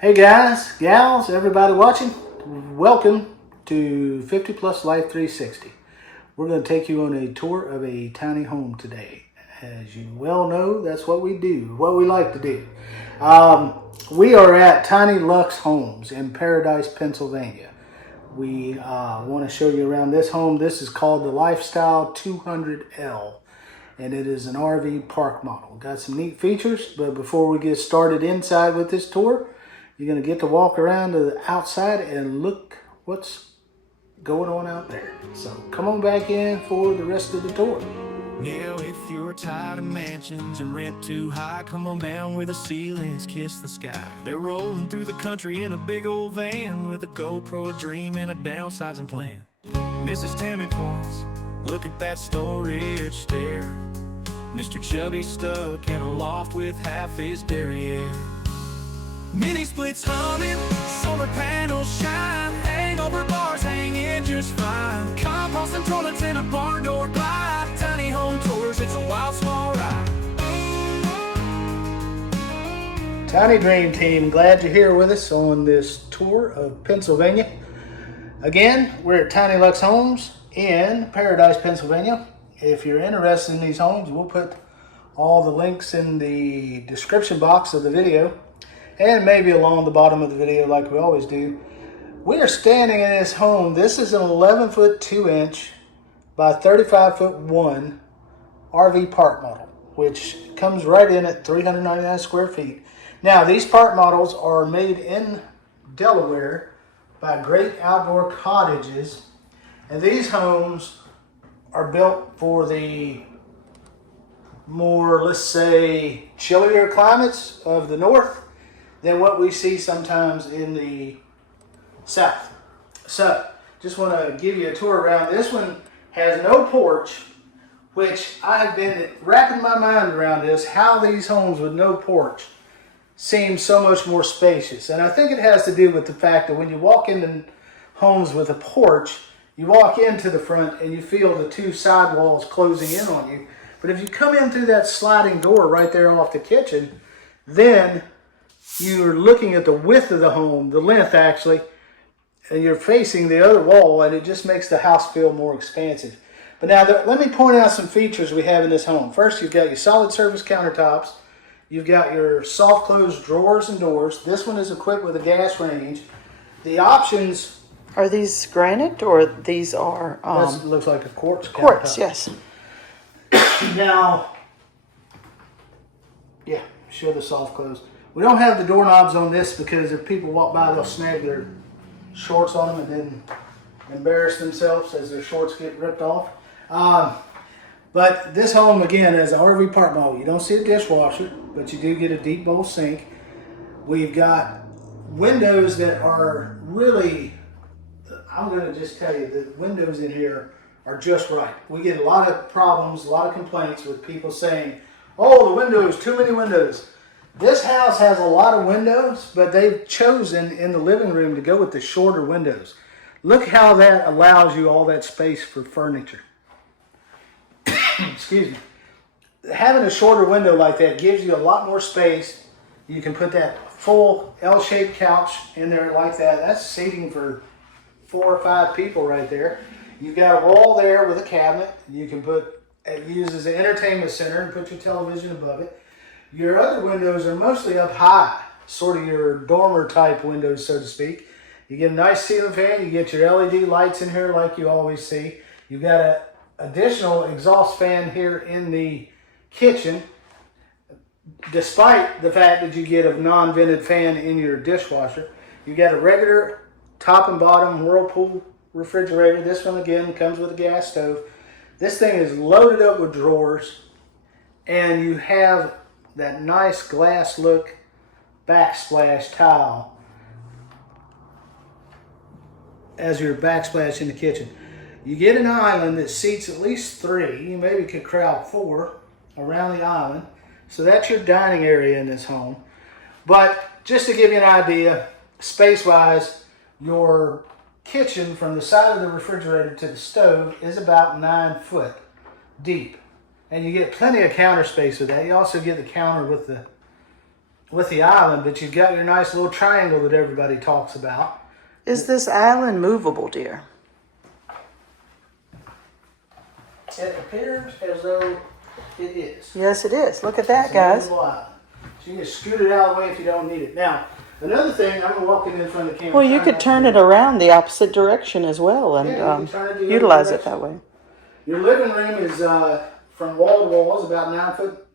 Hey guys, gals, everybody watching, welcome to 50 Plus Life 360. We're going to take you on a tour of a tiny home today. As you well know, that's what we do, what we like to do. We are at TinyLux Homes in Paradise, Pennsylvania. We want to show you around this home. This is called the Lifestyle 200L, and it is an RV park model. Got some neat features, but before we get started inside with this tour, you're going to get to walk around to the outside and look what's going on out there. So come on back in for the rest of the tour. Yeah, if you're tired of mansions and rent too high, come on down where the ceilings kiss the sky. They're rolling through the country in a big old van with a GoPro, a dream, and a downsizing plan. Mrs. Tammy points, look at that storage stair. Mr. Chubby stuck in a loft with half his derriere. Mini splits humming, solar panels shine, hangover bars hanging just fine. Compost and toilets in a barn door glide. Tiny home tours, it's a wild small ride. Tiny Dream Team, glad you're here with us on this tour of Pennsylvania. Again, we're at TinyLux Homes in Paradise, Pennsylvania. If you're interested in these homes, we'll put all the links in the description box of the video, and maybe along the bottom of the video like we always do. We are standing in this home. This is an 11-foot 2-inch by 35-foot 1 RV park model, which comes right in at 399 square feet. Now, these park models are made in Delaware by Great Outdoor Cottages, and these homes are built for the more, let's say, chillier climates of the north than what we see sometimes in the south. So, just want to give you a tour around. This one has no porch, which I have been wrapping my mind around this, how these homes with no porch seem so much more spacious. And I think it has to do with the fact that when you walk into homes with a porch, you walk into the front and you feel the two side walls closing in on you. But if you come in through that sliding door right there off the kitchen, then you're looking at the width of the home, the length actually, and you're facing the other wall, and it just makes the house feel more expansive. But now, let me point out some features we have in this home. First, you've got your solid surface countertops. You've got your soft close drawers and doors. This one is equipped with a gas range. The options... Are these granite or these are... This looks like a quartz quartz, countertop. yes. Now, yeah, show the soft close. We don't have the doorknobs on this because if people walk by, they'll snag their shorts on them and then embarrass themselves as their shorts get ripped off. But this home, again, is an RV park model. You don't see a dishwasher, but you do get a deep bowl sink. We've got windows that are really, I'm going to just tell you, the windows in here are just right. We get a lot of problems, a lot of complaints with people saying, oh, the windows, too many windows. This house has a lot of windows, but they've chosen in the living room to go with the shorter windows. Look how that allows you all that space for furniture. Excuse me. Having a shorter window like that gives you a lot more space. You can put that full L-shaped couch in there like that. That's seating for 4 or 5 people right there. You've got a wall there with a cabinet. You can put, it uses an entertainment center and put your television above it. Your other windows are mostly up high, sort of your dormer type windows, so to speak. You get a nice ceiling fan. You get your LED lights in here like you always see. You've got an additional exhaust fan here in the kitchen, despite the fact that you get a non-vented fan in your dishwasher. You got a regular top and bottom Whirlpool refrigerator. This one, again, comes with a gas stove. This thing is loaded up with drawers, and you have that nice glass look backsplash tile as your backsplash in the kitchen. You get an island that seats at least 3. You maybe could crowd 4 around the island. So that's your dining area in this home. But just to give you an idea, space-wise, your kitchen from the side of the refrigerator to the stove is about 9 foot deep. And you get plenty of counter space with that. You also get the counter with the with the island, but you've got your nice little triangle that everybody talks about. Is this island movable, dear? It appears as though it is. Yes, it is. Look at that, It's a guys. movable island. So you can scoot it out of the way if you don't need it. Now, another thing, I'm walking in front of the camera. Well, you could turn it around the opposite direction as well and Yeah, you can turn it the other utilize it direction. that way. Your living room is from wall to wall is about 9 foot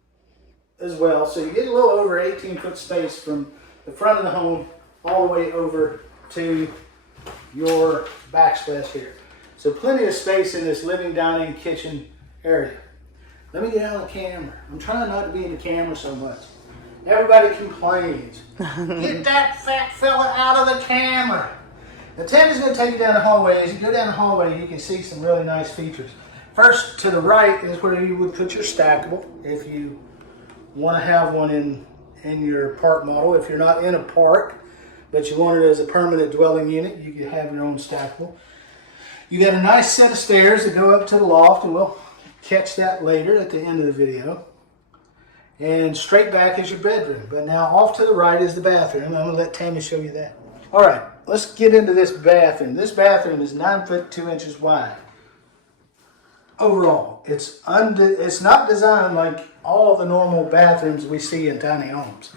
as well. So you get a little over 18-foot space from the front of the home all the way over to your backsplash here. So plenty of space in this living, dining, kitchen area. Let me get out of the camera. I'm trying not to be in the camera so much. Everybody complains. Get that fat fella out of the camera. Now Tammy's going to take you down the hallway. As you go down the hallway, you can see some really nice features. First, to the right is where you would put your stackable if you want to have one in your park model. If you're not in a park, but you want it as a permanent dwelling unit, you can have your own stackable. You got a nice set of stairs that go up to the loft, and we'll catch that later at the end of the video. And straight back is your bedroom. But now off to the right is the bathroom. I'm going to let Tammy show you that. All right, let's get into this bathroom. This bathroom is 9 foot 2 inches wide. Overall, it's not designed like all the normal bathrooms we see in tiny homes.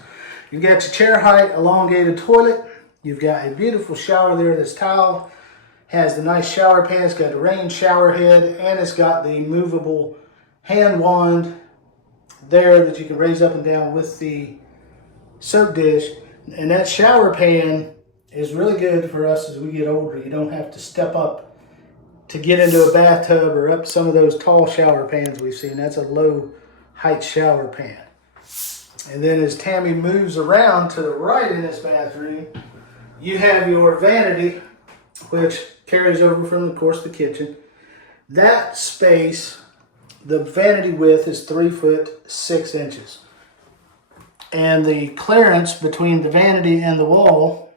You've got your chair height, elongated toilet. You've got a beautiful shower there that's tiled. Has the nice shower pan. It's got a rain shower head, and it's got the movable hand wand there that you can raise up and down with the soap dish. And that shower pan is really good for us as we get older. You don't have to step up to get into a bathtub or up some of those tall shower pans we've seen. That's a low height shower pan. And then as Tammy moves around to the right in this bathroom, you have your vanity, which carries over from, of course, the kitchen. That space, the vanity width is 3 foot 6 inches. And the clearance between the vanity and the wall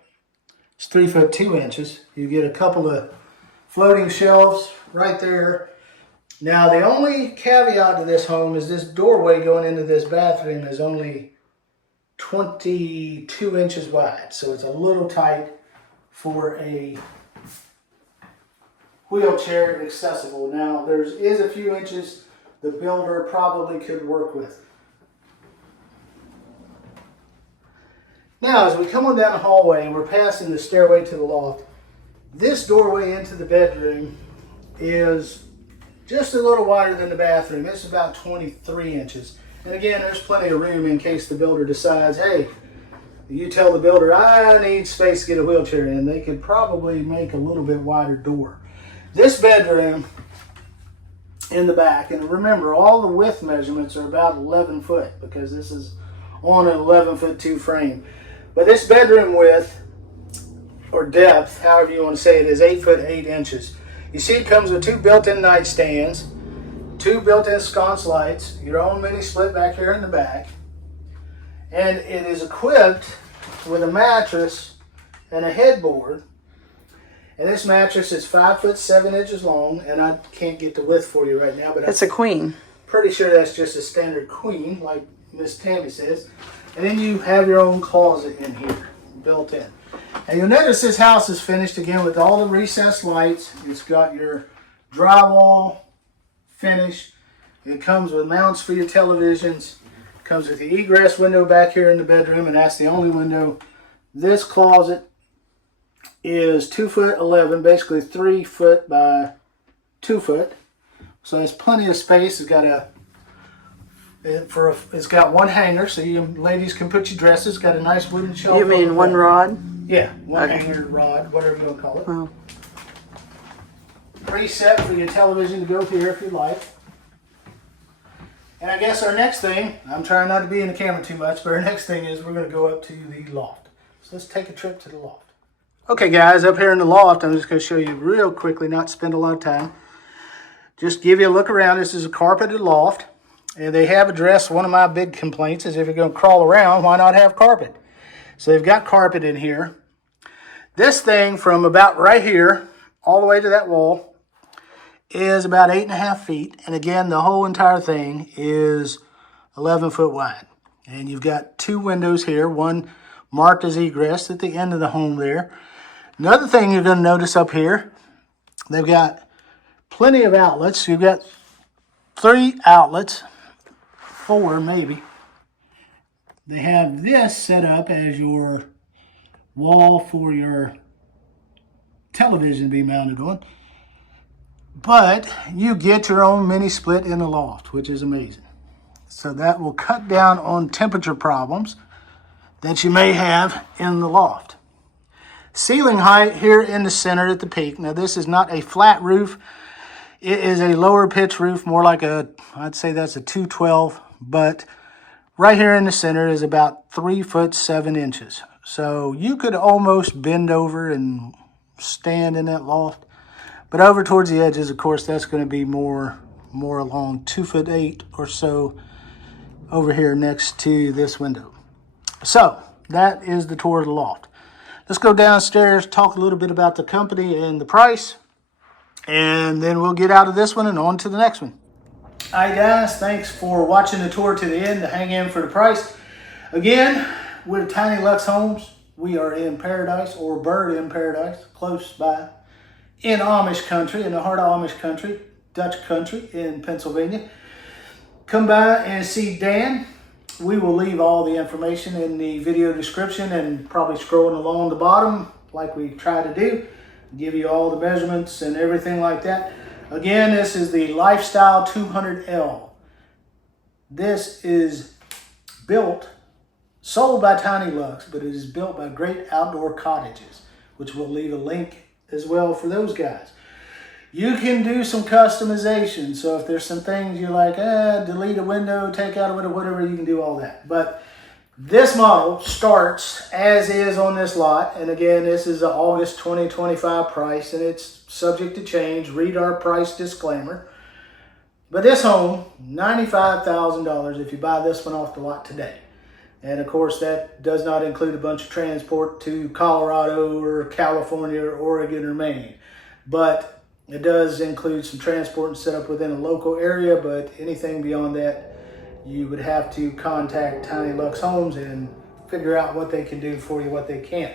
is 3 foot 2 inches. You get a couple of floating shelves right there. Now, the only caveat to this home is this doorway going into this bathroom is only 22 inches wide. So it's a little tight for a wheelchair accessible. Now, there is a few inches the builder probably could work with. Now, as we come on down the hallway and we're passing the stairway to the loft, this doorway into the bedroom is just a little wider than the bathroom. It's about 23 inches. And again, there's plenty of room in case the builder decides, hey, you tell the builder, I need space to get a wheelchair in. They could probably make a little bit wider door. This bedroom in the back, and remember, all the width measurements are about 11 foot because this is on an 11 foot 2 frame. But this bedroom width, or depth, however you want to say it, is 8 foot 8 inches. You see it comes with 2 built-in nightstands, 2 built-in sconce lights, your own mini split back here in the back, and it is equipped with a mattress and a headboard. And this mattress is 5 foot 7 inches long, and I can't get the width for you right now, but It's a queen. pretty sure that's just a standard queen, like Miss Tammy says. And then you have your own closet in here, built in. And you'll notice this house is finished again with all the recessed lights. It's got your drywall finish. It comes with mounts for your televisions. It comes with the egress window back here in the bedroom, and that's the only window. This closet is 2 foot 11, basically 3 foot by 2 foot. So there's plenty of space. It's got one hanger, so you ladies can put your dresses. It's got a nice wooden shelf. You mean one rod? Yeah, one Okay. hanger rod, whatever you want to call it. Oh. Preset for your television to go here if you like. And I guess our next thing, I'm trying not to be in the camera too much, but our next thing is we're going to go up to the loft. So let's take a trip to the loft. Okay guys, up here in the loft, I'm just going to show you real quickly, not spend a lot of time. Just give you a look around. This is a carpeted loft. And they have addressed one of my big complaints is if you're going to crawl around, why not have carpet? So they've got carpet in here. This thing from about right here all the way to that wall is about 8.5 feet. And again, the whole entire thing is 11 foot wide. And you've got 2 windows here, one marked as egress at the end of the home there. Another thing you're going to notice up here, they've got plenty of outlets. You've got 3 outlets, 4 maybe. They have this set up as your wall for your television to be mounted on. But you get your own mini split in the loft, which is amazing. So that will cut down on temperature problems that you may have in the loft. Ceiling height here in the center at the peak. Now this is not a flat roof. It is a lower pitch roof, more like I'd say that's a 212, but right here in the center is about 3 foot 7 inches. So you could almost bend over and stand in that loft. But over towards the edges, of course, that's going to be more along 2 foot 8 or so over here next to this window. So that is the tour of the loft. Let's go downstairs, talk a little bit about the company and the price, and then we'll get out of this one and on to the next one. All right, guys, thanks for watching the tour to the end, to hang in for the price. Again, we're TinyLux Homes. We are in Paradise, or Bird in Paradise, close by, in Amish country, in the heart of Amish country, Dutch country in Pennsylvania. Come by and see Dan. We will leave all the information in the video description and probably scrolling along the bottom like we try to do. Give you all the measurements and everything like that. Again, this is the Lifestyle 200L. This is sold by TinyLux, but it is built by Great Outdoor Cottages, which we'll leave a link as well for those guys. You can do some customization. So if there's some things you're like, delete a window, take out a window, whatever, you can do all that. But this model starts as is on this lot. And again, this is an August 2025 price, and it's subject to change. Read our price disclaimer. But this home, $95,000 if you buy this one off the lot today. And of course, that does not include a bunch of transport to Colorado or California or Oregon or Maine. But it does include some transport and setup within a local area, but anything beyond that, you would have to contact TinyLux Homes and figure out what they can do for you, what they can't.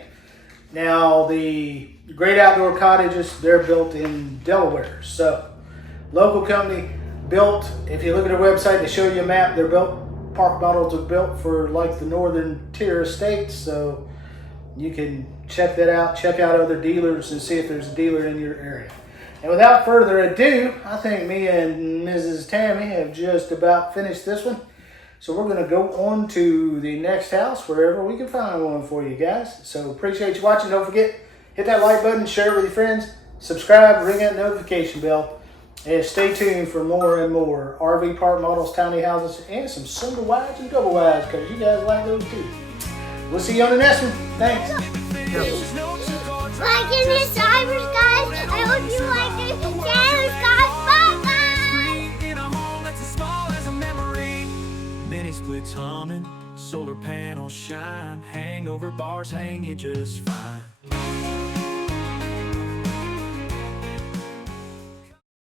Now, the Great Outdoor Cottages, they're built in Delaware. So, local company, built, if you look at their website, they show you a map, they're built, park models are built for like the northern tier estates, so you can check that out, check out other dealers and see if there's a dealer in your area. And without further ado, I think me and Mrs. Tammy have just about finished this one. So we're going to go on to the next house, wherever we can find one for you guys. So appreciate you watching. Don't forget, hit that like button, share it with your friends, subscribe, ring that notification bell, and stay tuned for more and more RV park models, tiny houses, and some single wides and double wides, because you guys like those too. We'll see you on the next one. Thanks. Like and subscribers, guys. I hope you like it. Channels, guys. Bye-bye. In a home that's as small as a memory. Mini splits humming, solar panels shine, hangover bars hang you just fine.